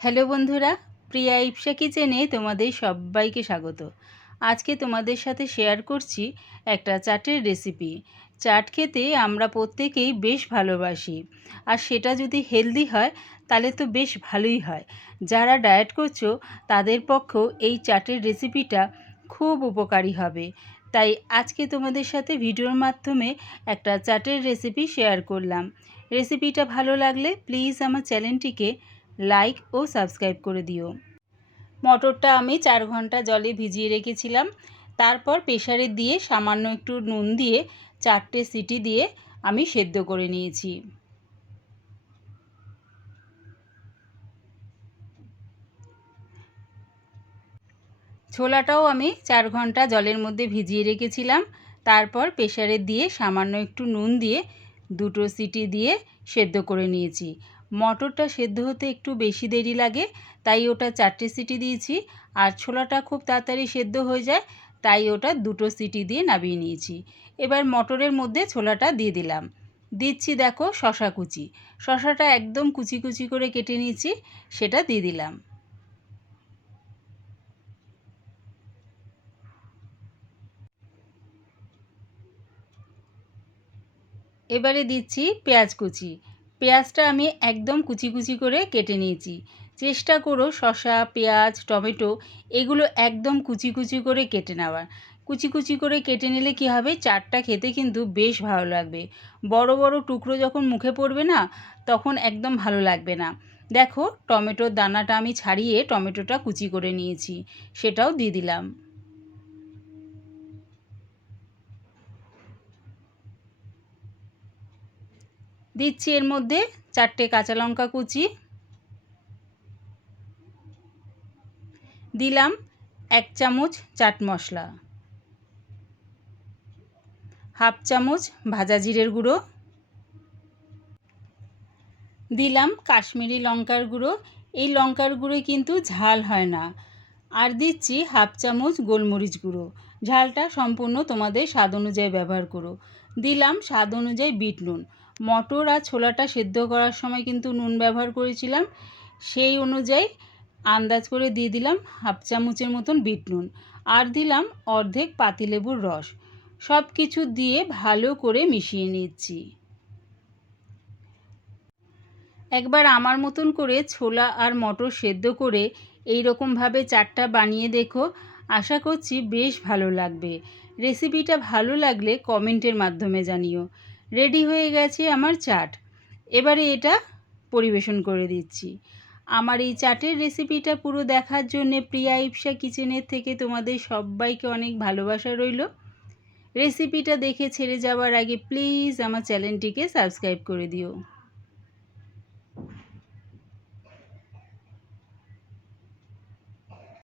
Hello বন্ধুরা, প্রিয়া ইপসা কিচেনে তোমাদের সবাইকে স্বাগত। আজকে তোমাদের সাথে শেয়ার করছি একটা চাটের রেসিপি। চাট খেতে আমরা প্রত্যেকেই বেশ ভালোবাসি, আর সেটা যদি হেলদি হয় তাহলে তো বেশ ভালোই হয়। যারা ডায়েট করছো তাদের পক্ষেও এই চাটের রেসিপিটা খুব উপকারী হবে। তাই আজকে তোমাদের সাথে ভিডিওর মাধ্যমে একটা চাটের রেসিপি শেয়ার করলাম। রেসিপিটা ভালো লাগলে প্লিজ আমার চ্যানেলটিকে লাইক ও সাবস্ক্রাইব করে দিও। মটরটা আমি 4 ঘন্টা জলে ভিজিয়ে রেখেছিলাম। তারপর প্রেসারে দিয়ে সামান্য একটু নুন দিয়ে 4টে সিটি দিয়ে আমি সেদ্ধ করে নিয়েছি। ছোলাটাও আমি 4 ঘন্টা জলের মধ্যে ভিজিয়ে রেখেছিলাম। তারপর প্রেসারে দিয়ে সামান্য একটু নুন দিয়ে 2টো সিটি দিয়ে সেদ্ধ করে নিয়েছি। মটরটা সেদ্ধ হতে একটু বেশি দেরি লাগে, তাই ওটা 4টে সিটি দিয়েছি। আর ছোলাটা খুব তাড়াতাড়ি সেদ্ধ হয়ে যায়, তাই ওটা 2টো সিটি দিয়ে নামিয়ে নিয়েছি। এবার মটরের মধ্যে ছোলাটা দিয়ে দিলাম। দিচ্ছি দেখো শশা কুচি। শশাটা একদম কুচি কুচি করে কেটে নিয়েছি, সেটা দিয়ে দিলাম। এবারে দিচ্ছি পেঁয়াজ কুচি। পেঁয়াজটা আমি একদম কুচি কুচি করে কেটে নিয়েছি। চেষ্টা করো শসা, পেঁয়াজ, টমেটো এগুলো একদম কুচি কুচি করে কেটে নেওয়ার। কুচি কুচি করে কেটে নিলে কী হবে, চাটটা খেতে কিন্তু বেশ ভালো লাগবে। বড় বড় টুকরো যখন মুখে পড়বে না, তখন একদম ভালো লাগবে না। দেখো টমেটোর দানাটা আমি ছাড়িয়ে টমেটোটা কুচি করে নিয়েছি, সেটাও দিয়ে দিলাম। দিচ্ছি এর মধ্যে 4টে কাঁচা লঙ্কা কুচি, দিলাম 1 চামচ চাট মশলা, হাফ চামচ ভাজা জিরের গুঁড়ো, দিলাম কাশ্মীরি লঙ্কার গুঁড়ো। এই লঙ্কার গুঁড়োয় কিন্তু ঝাল হয় না। আর দিচ্ছি হাফ চামচ গোলমরিচ গুঁড়ো। ঝালটা সম্পূর্ণ তোমাদের স্বাদ অনুযায়ী ব্যবহার করো। দিলাম স্বাদ অনুযায়ী বিট নুন। মটর আর ছোলাটা সেদ্ধ করার সময় কিন্তু নুন ব্যবহার করেছিলাম, সেই অনুযায়ী আন্দাজ করে দিয়ে দিলাম হাফ চামচের মতন বিট নুন। আর দিলাম অর্ধেক পাতিলেবুর রস। সব কিছু দিয়ে ভালো করে মিশিয়ে নিচ্ছি। একবার আমার মতন করে ছোলা আর মটর সেদ্ধ করে এই রকমভাবে চাটটা বানিয়ে দেখো, আশা করছি বেশ ভালো লাগবে। রেসিপিটা ভালো লাগলে কমেন্টের মাধ্যমে জানিও। রেডি হয়ে গেছে আমার চাট। এবারে এটা পরিবেশন করে দিচ্ছি। আমার এই চাটের রেসিপিটা পুরো দেখার জন্যে প্রিয়া ইপসা কিচেনের থেকে তোমাদের সবাইকে অনেক ভালোবাসা রইল। রেসিপিটা দেখে ছেড়ে যাওয়ার আগে প্লিজ আমার চ্যানেলটিকে সাবস্ক্রাইব করে দিও।